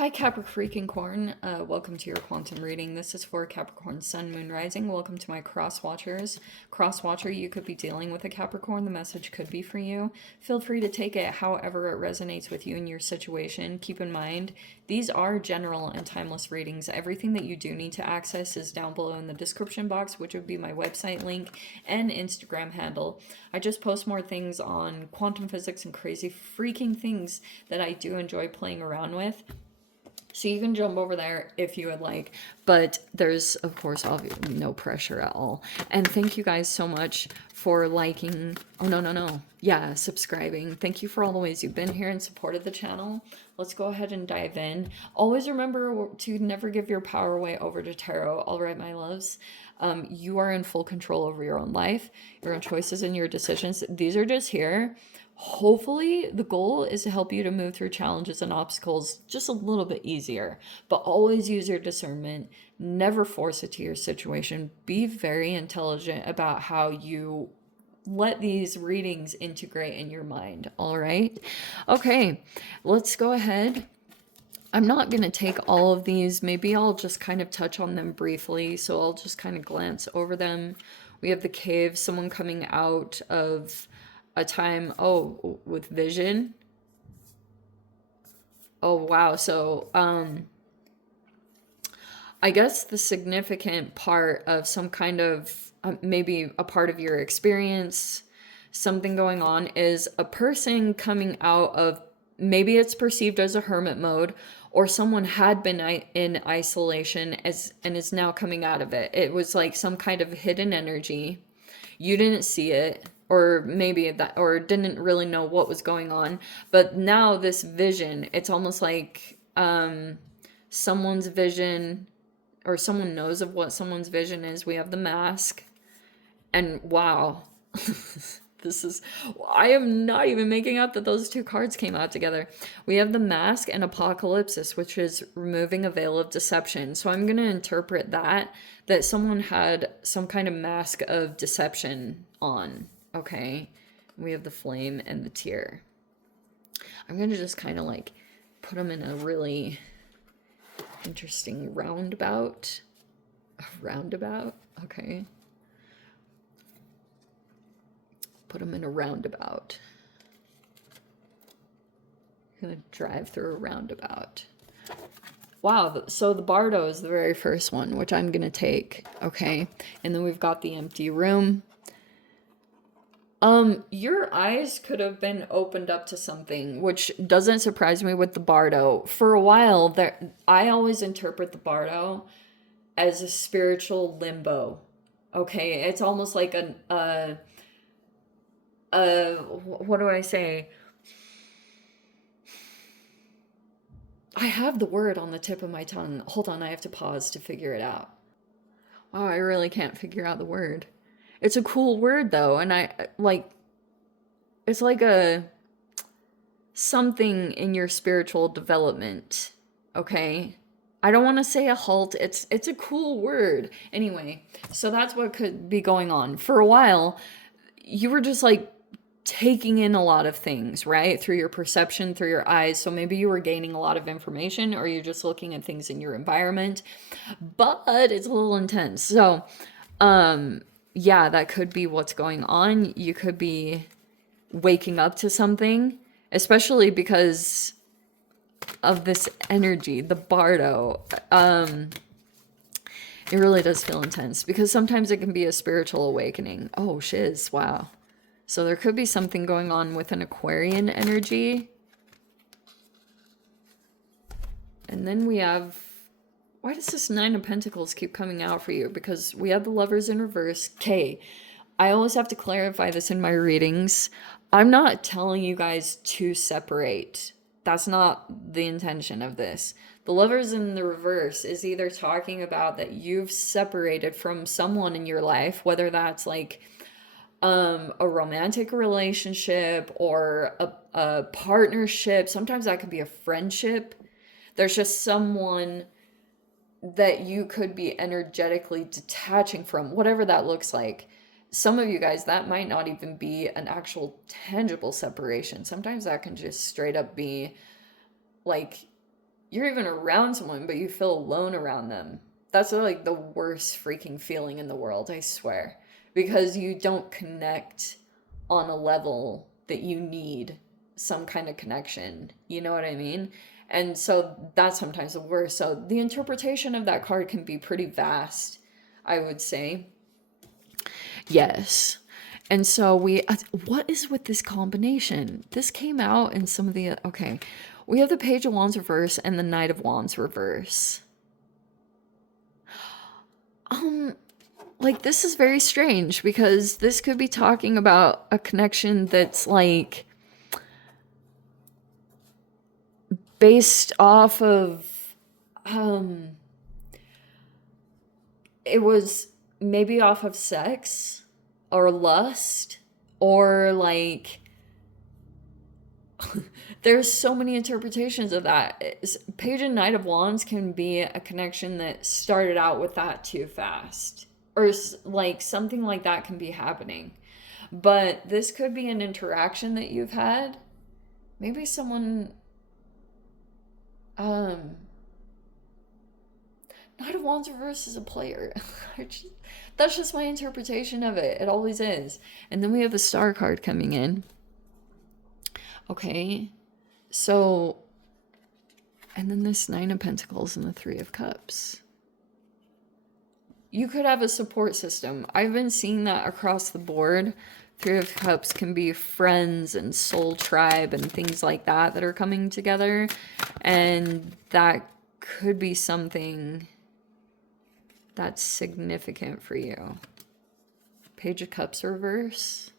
Hi Capricorn, welcome to your quantum reading. This is for Capricorn Sun, Moon, Rising. Welcome to my cross watchers. Cross watcher, you could be dealing with a Capricorn. The message could be for you. Feel free to take it however it resonates with you in your situation. Keep in mind, these are general and timeless readings. Everything that you do need to access is down below in the description box, which would be my website link and Instagram handle. I just post more things on quantum physics and crazy freaking things that I do enjoy playing around with. So you can jump over there if you would like, but there's, of course, no pressure at all. And thank you guys so much for liking, yeah, subscribing. Thank you for all the ways you've been here and supported the channel. Let's go ahead and dive in. Always remember to never give your power away over to tarot. All right, my loves. You are in full control over your own life, your own choices, and your decisions. These are just here. Hopefully, the goal is to help you to move through challenges and obstacles just a little bit easier, but always use your discernment. Never force it to your situation. Be very intelligent about how you let these readings integrate in your mind. All right. Okay, let's go ahead. I'm not going to take all of these. Maybe I'll just kind of touch on them briefly. So I'll just kind of glance over them. We have the cave, someone coming out of a time, with vision. Oh, wow. So, I guess the significant part of some kind of, maybe a part of your experience, something going on, is a person coming out of, maybe it's perceived as a hermit mode, or someone had been in isolation and is now coming out of it. It was like some kind of hidden energy. You didn't see it, or maybe that, or didn't really know what was going on, but now this vision, it's almost like someone's vision, or someone knows of what someone's vision is. We have the mask, and wow. This is, I am not even making up that those two cards came out together. We have the mask and apocalypsis, which is removing a veil of deception. So I'm going to interpret that someone had some kind of mask of deception on. Okay. We have the flame and the tear. I'm going to just kind of like put them in a really interesting roundabout. A roundabout. Okay. Put them in a roundabout. I'm gonna drive through a roundabout. Wow, so the Bardo is the very first one, which I'm gonna take, okay? And then we've got the empty room. Your eyes could have been opened up to something, which doesn't surprise me with the Bardo. For a while, I always interpret the Bardo as a spiritual limbo, okay? It's almost like what do I say? I have the word on the tip of my tongue. Hold on, I have to pause to figure it out. Wow, I really can't figure out the word. It's a cool word though, and it's like a something in your spiritual development, okay? I don't want to say a halt. It's a cool word. Anyway, so that's what could be going on. For a while, you were just like taking in a lot of things, right? Through your perception, through your eyes. So maybe you were gaining a lot of information, or you're just looking at things in your environment, but it's a little intense. So, yeah, that could be what's going on. You could be waking up to something, especially because of this energy, the Bardo. It really does feel intense because sometimes it can be a spiritual awakening. Oh, shiz, wow. So there could be something going on with an Aquarian energy. And then we have, why does this Nine of Pentacles keep coming out for you? Because we have the Lovers in reverse. Okay, I always have to clarify this in my readings. I'm not telling you guys to separate. That's not the intention of this. The Lovers in the reverse is either talking about that you've separated from someone in your life, whether that's like a romantic relationship or a partnership. Sometimes that could be a friendship. There's just someone that you could be energetically detaching from, whatever that looks like. Some of you guys, that might not even be an actual tangible separation. Sometimes that can just straight up be like you're even around someone, but you feel alone around them. That's like the worst freaking feeling in the world, I swear. Because you don't connect on a level that you need some kind of connection. You know what I mean? And so that's sometimes the worst. So the interpretation of that card can be pretty vast, I would say. Yes. And so what is with this combination? This came out in some of the, okay. We have the Page of Wands reverse and the Knight of Wands reverse. Like, this is very strange because this could be talking about a connection that's like based off of, it was maybe off of sex or lust or like, there's so many interpretations of that. Page and Knight of Wands can be a connection that started out with that too fast. Or like something like that can be happening. But this could be an interaction that you've had. Maybe someone... Knight of Wands reverse is a player. That's just my interpretation of it. It always is. And then we have the Star card coming in. Okay. So... And then this Nine of Pentacles and the Three of Cups. You could have a support system. I've been seeing that across the board. Three of Cups can be friends and soul tribe and things like that that are coming together. And that could be something that's significant for you. Page of Cups reverse.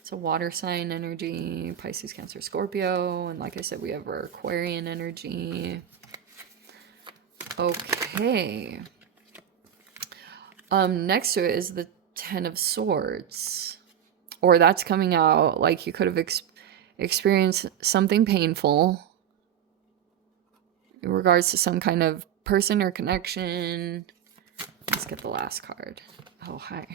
It's a water sign energy. Pisces, Cancer, Scorpio. And like I said, we have our Aquarian energy. Okay. Next to it is the Ten of Swords. Or that's coming out like you could have experienced something painful in regards to some kind of person or connection. Let's get the last card. Oh, hi.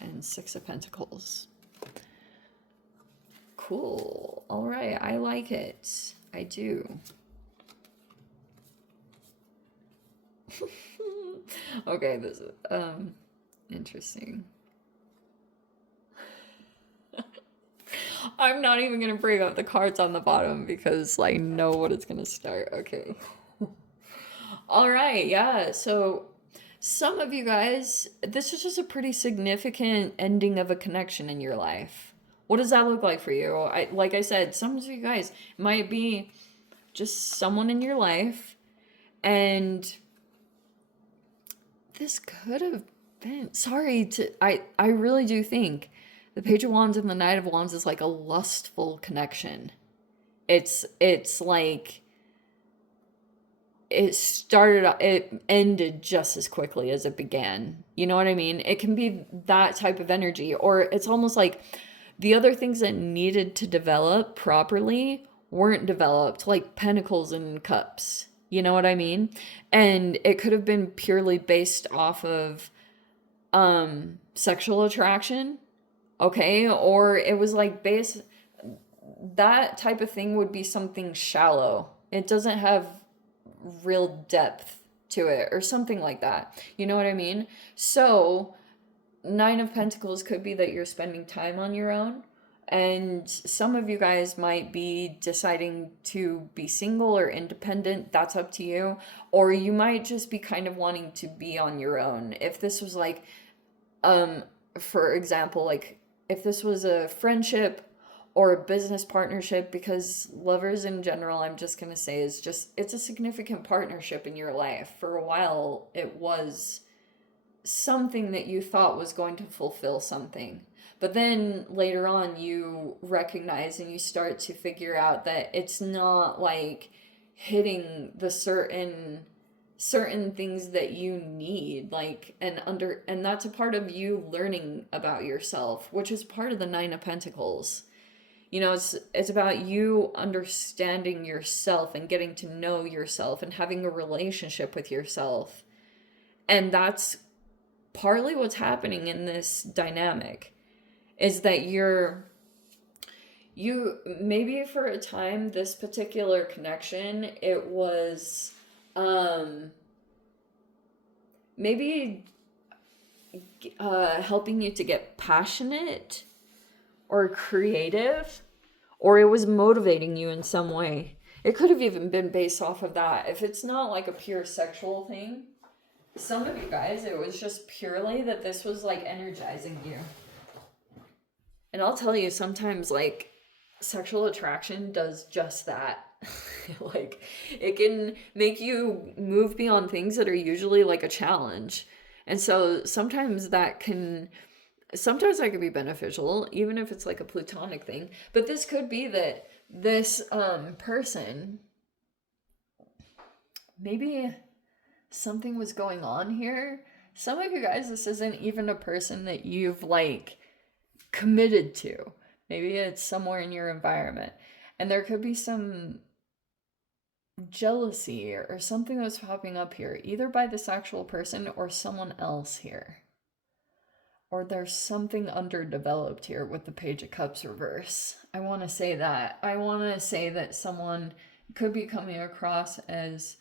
And Six of Pentacles. Cool. All right. I like it. I do. Okay, this is interesting. I'm not even gonna bring up the cards on the bottom because I know what it's gonna start. Okay. All right, yeah. So some of you guys, this is just a pretty significant ending of a connection in your life. What does that look like for you? Like I said, some of you guys might be just someone in your life, and this could have been, I really do think the Page of Wands and the Knight of Wands is like a lustful connection. It's like it ended just as quickly as it began. You know what I mean? It can be that type of energy, or it's almost like the other things that needed to develop properly weren't developed, like Pentacles and Cups. You know what I mean? And it could have been purely based off of sexual attraction, okay? Or it was like that type of thing would be something shallow. It doesn't have real depth to it or something like that. You know what I mean? So, Nine of Pentacles could be that you're spending time on your own. And some of you guys might be deciding to be single or independent. That's up to you. Or you might just be kind of wanting to be on your own. If this was like, for example, like if this was a friendship or a business partnership, because lovers in general, I'm just going to say, it's a significant partnership in your life. For a while, it was something that you thought was going to fulfill something. But then later on, you recognize and you start to figure out that it's not like hitting the certain things that you need, like, and that's a part of you learning about yourself, which is part of the Nine of Pentacles. You know, it's about you understanding yourself and getting to know yourself and having a relationship with yourself. And that's partly what's happening in this dynamic. Is that you're maybe for a time, this particular connection, it was maybe helping you to get passionate or creative, or it was motivating you in some way. It could have even been based off of that. If it's not like a pure sexual thing, some of you guys, it was just purely that this was like energizing you. And I'll tell you, sometimes like sexual attraction does just that. Like, it can make you move beyond things that are usually like a challenge. And so sometimes that can be beneficial, even if it's like a platonic thing. But this could be that this person, maybe something was going on here. Some of you guys, this isn't even a person that you've like committed to. Maybe it's somewhere in your environment, and there could be some jealousy or something that's popping up here, either by this actual person or someone else here. Or there's something underdeveloped here with the Page of Cups reverse. I want to say that. I want to say that someone could be coming across as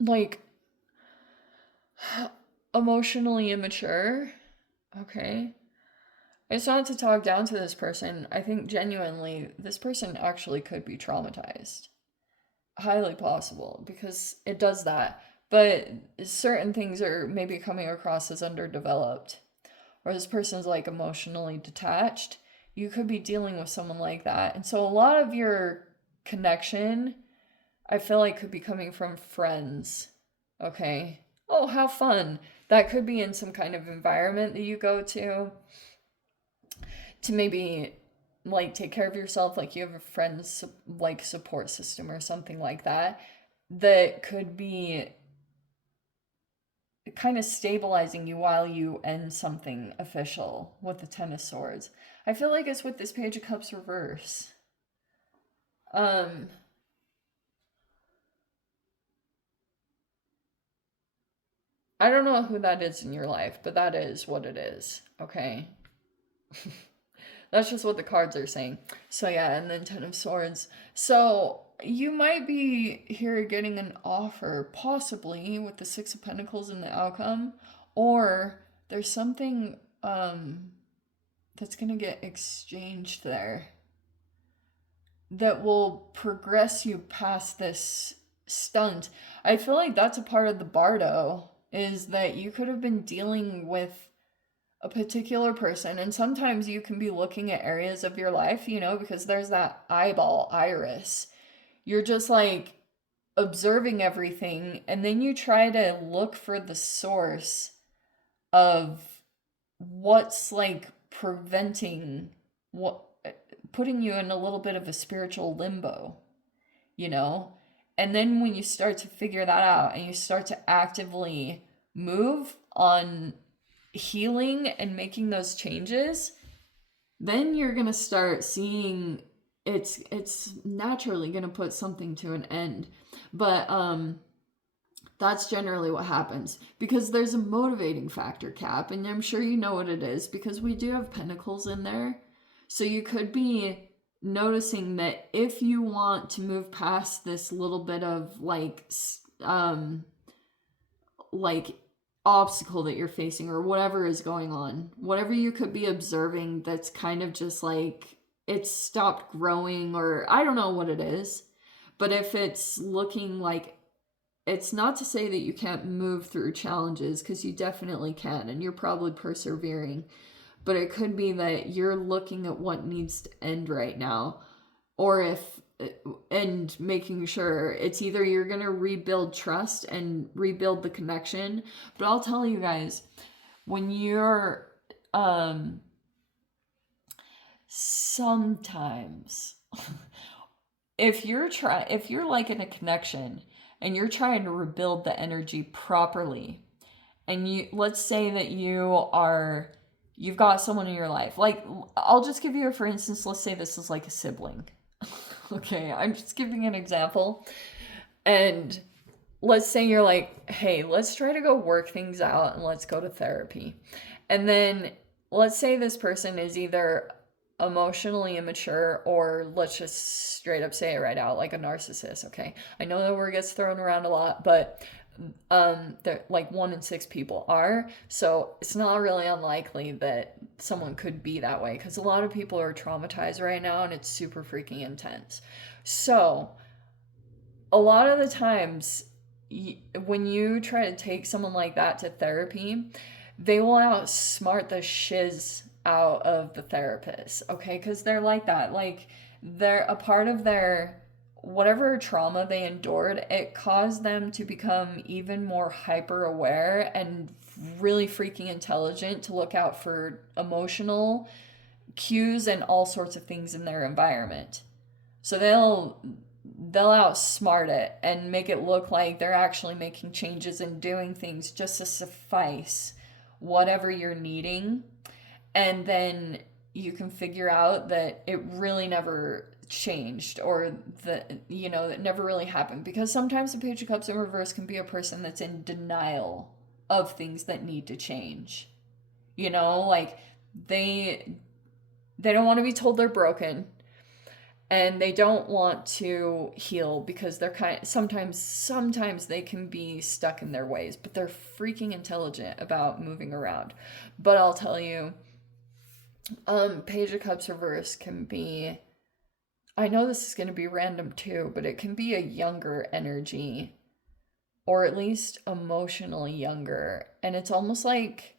like emotionally immature. Okay. It's not to talk down to this person. I think genuinely this person actually could be traumatized. Highly possible, because it does that. But certain things are maybe coming across as underdeveloped, or this person's like emotionally detached. You could be dealing with someone like that. And so a lot of your connection, I feel like, could be coming from friends. Okay. Oh, how fun. That could be in some kind of environment that you go to maybe like take care of yourself, like you have a friend's like support system or something like that, that could be kind of stabilizing you while you end something official with the Ten of Swords. I feel like it's with this Page of Cups reverse. I don't know who that is in your life, but that is what it is, okay? That's just what the cards are saying. So yeah, and then Ten of Swords. So you might be here getting an offer, possibly with the Six of Pentacles in the outcome, or there's something that's gonna get exchanged there that will progress you past this stunt. I feel like that's a part of the bardo, is that you could have been dealing with a particular person, and sometimes you can be looking at areas of your life, you know, because there's that eyeball iris. You're just like observing everything, and then you try to look for the source of what's like preventing what, putting you in a little bit of a spiritual limbo, you know? And then when you start to figure that out and you start to actively move on healing and making those changes, then you're gonna start seeing it's naturally gonna put something to an end. But that's generally what happens, because there's a motivating factor, Cap, and I'm sure you know what it is, because we do have pentacles in there. So you could be noticing that if you want to move past this little bit of like obstacle that you're facing, or whatever is going on, whatever you could be observing that's kind of just like it's stopped growing, or I don't know what it is, but if it's looking like, it's not to say that you can't move through challenges, because you definitely can, and you're probably persevering, but it could be that you're looking at what needs to end right now, or and making sure it's either you're going to rebuild trust and rebuild the connection. But I'll tell you guys, when you're sometimes if you're like in a connection and you're trying to rebuild the energy properly, and let's say that you've got someone in your life, like, I'll just give you a for instance, let's say this is like a sibling. Okay, I'm just giving an example. And let's say you're like, hey, let's try to go work things out and let's go to therapy. And then let's say this person is either emotionally immature, or let's just straight up say it right out, like a narcissist. Okay, I know that word gets thrown around a lot, but they're like 1 in 6 people are, so it's not really unlikely that someone could be that way, because a lot of people are traumatized right now and it's super freaking intense. So a lot of the times, when you try to take someone like that to therapy, they will outsmart the shiz out of the therapist, okay? Because they're like that. Like, they're a part of their whatever trauma they endured, it caused them to become even more hyper aware and really freaking intelligent to look out for emotional cues and all sorts of things in their environment. So they'll outsmart it and make it look like they're actually making changes and doing things just to suffice whatever you're needing. And then you can figure out that it really never changed, or that, it never really happened. Because sometimes the Page of Cups in reverse can be a person that's in denial of things that need to change. Like, they don't want to be told they're broken, and they don't want to heal because they're sometimes they can be stuck in their ways, but they're freaking intelligent about moving around. But I'll tell you, Page of Cups reverse can be, I know this is going to be random too, but it can be a younger energy, or at least emotionally younger. And it's almost like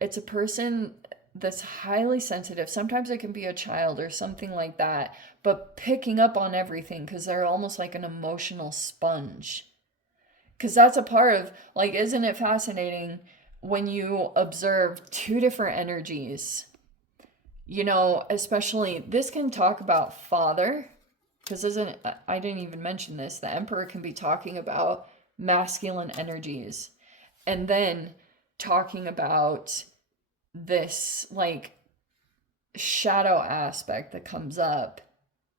it's a person that's highly sensitive. Sometimes it can be a child or something like that, but picking up on everything because they're almost like an emotional sponge. Because that's a part of, like, isn't it fascinating when you observe two different energies? Especially, this can talk about father, because I didn't even mention this, the Emperor can be talking about masculine energies, and then talking about this, like, shadow aspect that comes up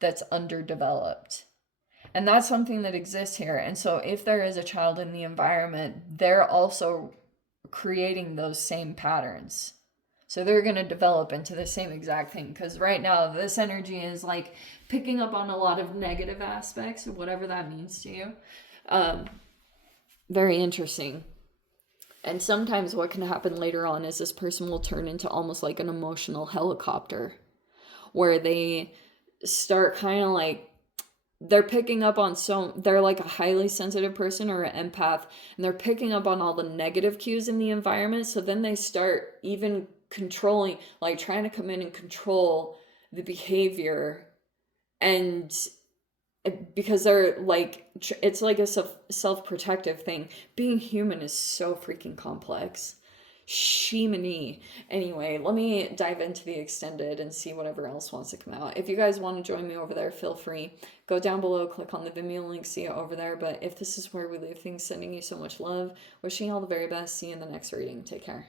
that's underdeveloped. And that's something that exists here. And so if there is a child in the environment, they're also creating those same patterns. So they're going to develop into the same exact thing. Because right now, this energy is like picking up on a lot of negative aspects of whatever that means to you. Very interesting. And sometimes what can happen later on is this person will turn into almost like an emotional helicopter, where they start kind of like, they're picking up on, they're like a highly sensitive person or an empath, and they're picking up on all the negative cues in the environment. So then they start even controlling, like trying to come in and control the behavior. And because they're like, it's like a self-protective thing. Being human is so freaking complex. Shimony. Anyway, let me dive into the extended and see whatever else wants to come out. If you guys want to join me over there, feel free. Go down below, click on the Vimeo link, see it over there. But if this is where we leave things, sending you so much love, wishing you all the very best. See you in the next reading. Take care.